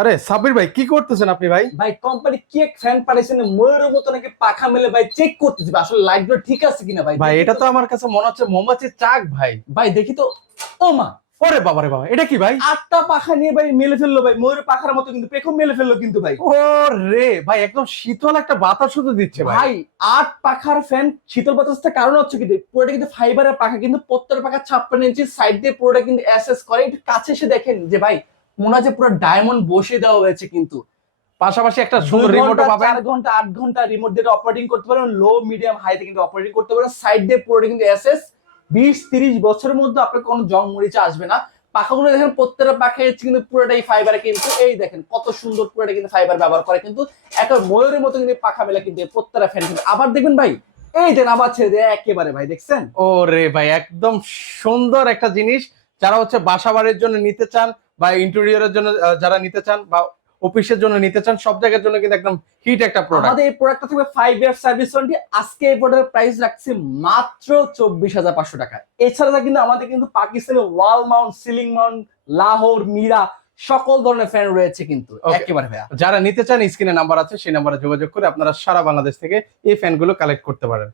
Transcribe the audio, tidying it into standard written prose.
আরে সাবির ভাই, কি করতেছেন আপনি ভাই? ভাই কোম্পানি কি এক ফ্যান পাঠাইছেন ময়ূরের মতো নাকি পাখা মেলে ভাই চেক করতেছি ভাই, আসলে লাইট গুলো ঠিক আছে কিনা ভাই ভাই দেখি এটা তো। তো আমার কাছে মনে হচ্ছে মৌমাছির চাক ভাই। ভাই দেখি তো। ও মা, ওরে বাবা রে বাবা, এটা কি ভাই? আটটা পাখা নিয়ে ভাই মেলে ফেললো ভাই, ময়ূরের পাখার মতো কিন্তু পেখম মেলে ফেললো কিন্তু ভাই। ও রে ভাই, একদম শীতল একটা বাতাস শুধু দিচ্ছে ভাই। ভাই আট পাখার ফ্যান শীতল বাতাসটা কারণ হচ্ছে কি পুরোটা কিন্তু ফাইবারের পাখা, কিন্তু প্রত্যেকটা পাখা 56 ইঞ্চি, সাইড দিয়ে পুরোটা কিন্তু এসএস করে। একটু কাছে এসে দেখেন যে ভাই মনে হয় যে পুরো ডায়মন্ড বসিয়ে দেওয়া হয়েছে কিন্তু। পাশাপাশি একটা দুই সুন্দর ঘন্টা রিমোটও পাবেন। 4 ঘন্টা 8 ঘন্টা রিমোট দিয়ে অপারেটিং করতে পারেন, লো মিডিয়াম হাইতে কিন্তু অপারেটিং করতে পারেন। সাইড দিয়ে পুরোটা কিন্তু এসএস, 20-30 বছরের মধ্যে আপনার কোনো জং মরিচা আসবে না। পাখাগুলো দেখেন প্রত্যেকটা পাখা হচ্ছে কিন্তু পুরোটাই ফাইবার, কিন্তু এই দেখেন কত সুন্দর পুরোটা কিন্তু ফাইবার ব্যবহার করে কিন্তু একটা ময়ূরের মতো কিন্তু পাখা মেলা কিন্তু প্রত্যেকটা ফ্যান কিন্তু। আবার দেখবেন ভাই এই দেন আবার ছেড়ে দেয় একেবারে ভাই, দেখছেন? ও রে ভাই, একদম সুন্দর একটা জিনিস। যারা হচ্ছে বাসা বাড়ির জন্য নিতে চান বা ইন্টেরিয়রের জন্য যারা নিতে চান বা অফিসের জন্য নিতে চান, সব জায়গার জন্য কিন্তু একদম হিট একটা প্রোডাক্ট। আমাদের এই প্রোডাক্টটা থাকবে 5 ইয়ার সার্ভিস ওয়ারেন্টি। আজকে এই প্রোডাক্টের প্রাইস রাখছি মাত্র 24,500 টাকা। এছাড়া কিন্তু আমাদের কিন্তু Pakistani wall mount, ceiling mount, Lahore, মীরা সকল ধরনের ফ্যান রয়েছে কিন্তু ওকে, একেবারে ভাইয়া। যারা নিতে চান স্ক্রিনে নাম্বার আছে, সেই নাম্বারে যোগাযোগ করে আপনারা সারা বাংলাদেশ থেকে এই ফ্যানগুলো কালেক্ট করতে পারেন।